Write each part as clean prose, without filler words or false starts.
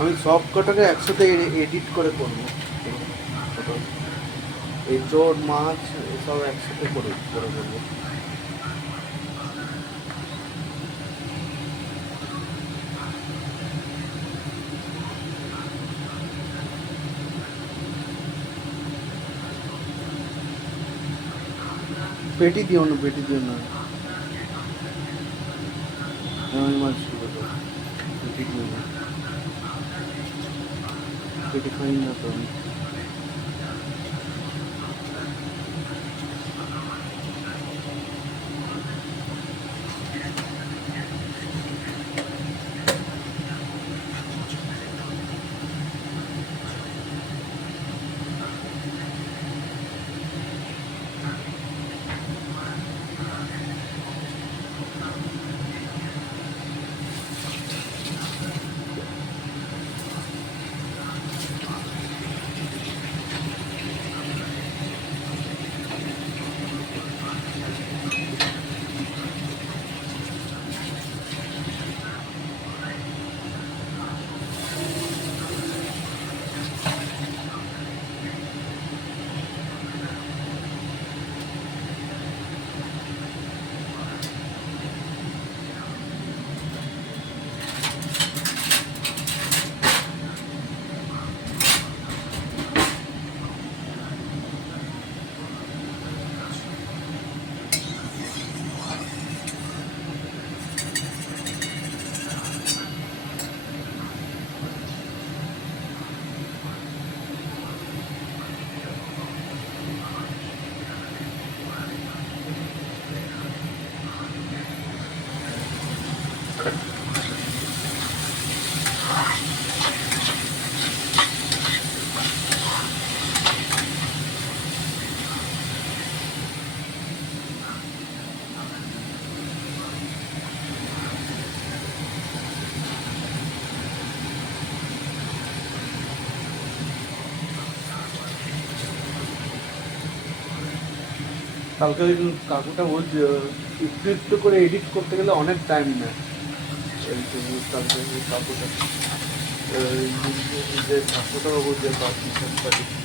আমি সব কটাকে একসাথে এডিট করে করবো। এঁচোড় মাছ এসব একসাথে করে করে করবো। পেটি দিও না, পেটি দিও না, আমি মাছ করে দেবো। পেটি দিও না, পেটি খাই না তো আমি। কালকে ওই কাকুটা বলছে একটু একটু করে এডিট করতে গেলে অনেক টাইম নেয়। কালকে ওই কাকুটা যে 500 টাকা বলছে পাঠিয়েছিল।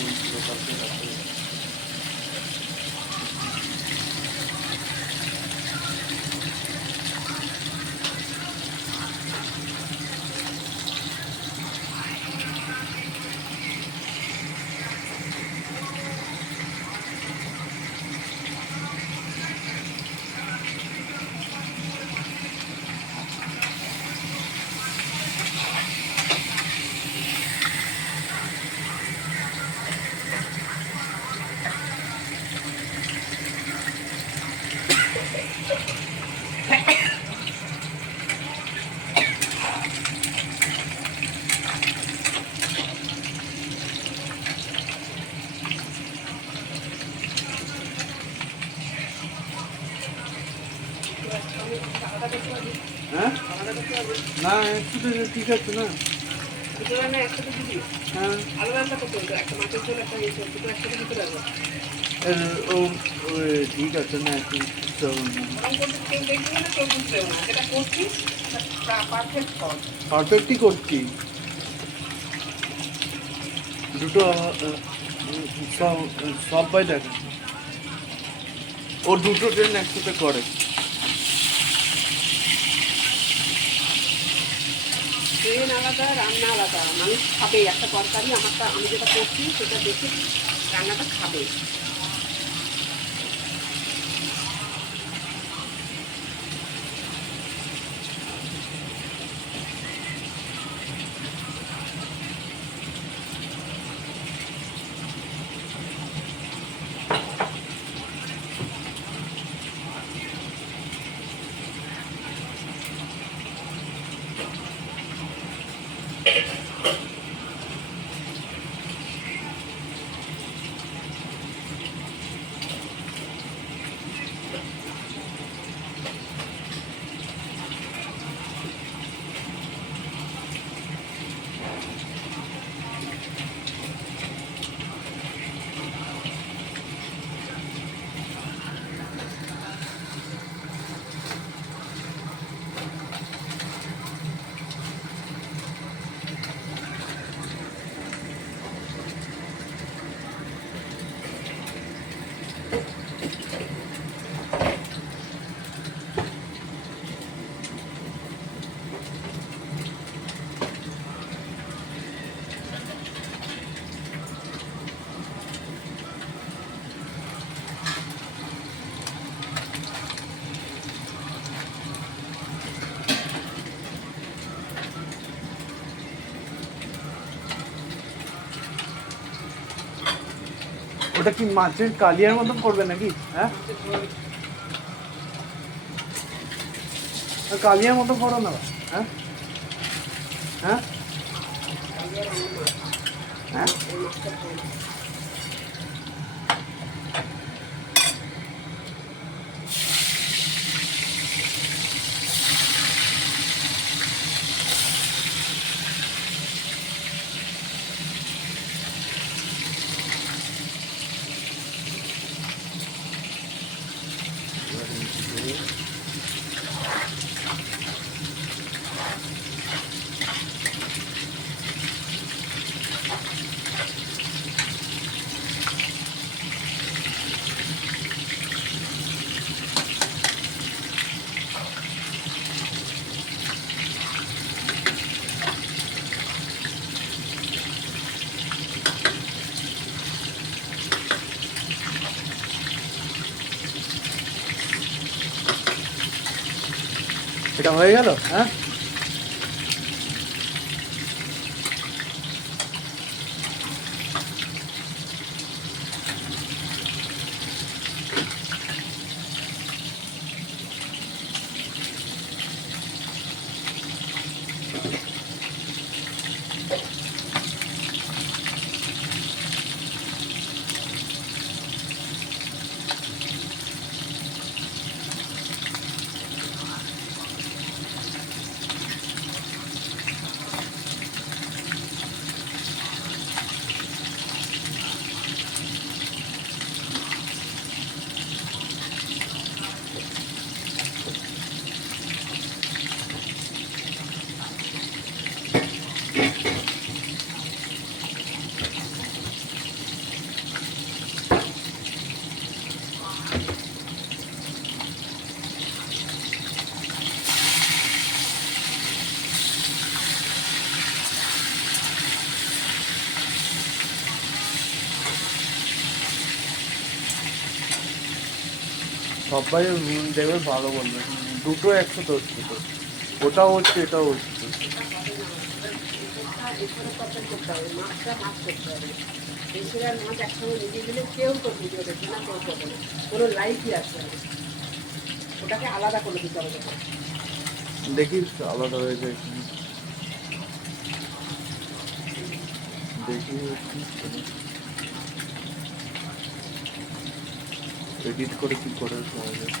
বলছিল কালকে রাত্রে। হ্যাঁ না একটু ঠিক আছে না। হ্যাঁ ঠিক আছে না একটু পারফেক্টই করছি দুটো সবাই দেখে ও দুটো ট্রেন একসাথে করে। ট্রেন আলাদা, রান্না আলাদা। মানুষ খাবে একটা তরকারি, আমারটা আমি যেটা করছি সেটা দেখে রান্নাটা খাবে। ওটা কি মাছের কালিয়ার মতন করবে নাকি? হ্যাঁ, কালিয়ার মতো করো না? হ্যাঁ হ্যাঁ হ্যাঁ। এটা হয়ে গেল। হ্যাঁ, সবাই দেখবে ভালো বলবে, দুটো একসাথে হচ্ছে তো, ওটাও হচ্ছে এটাও হচ্ছে। মাছটা মাছ করতে হবে, বেশিরভাগ মাছ একসঙ্গে নিজে গেলে কেউ তো ভিডিও দেখবে না, কেউ করবে না, কোনো লাইফই আসবে না। ওটাকে আলাদা করে দিতে হবে। দেখিস আলাদা হয়ে যায় কি, দেখি এডিট করে কি করে পাওয়া যায়।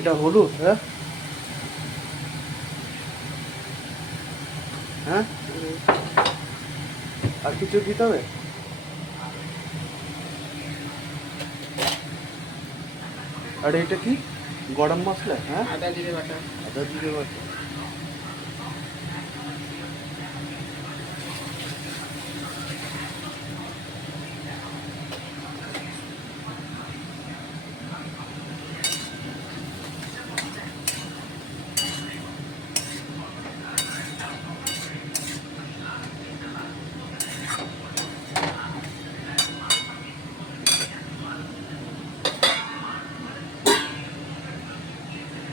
এটা হলুদ, হ্যাঁ হ্যাঁ, আর কিছু দিতে হবে? আর এটা কি? গরম মশলা, হ্যাঁ, আদা জিরে বাটা। আদা জিরে বাটা।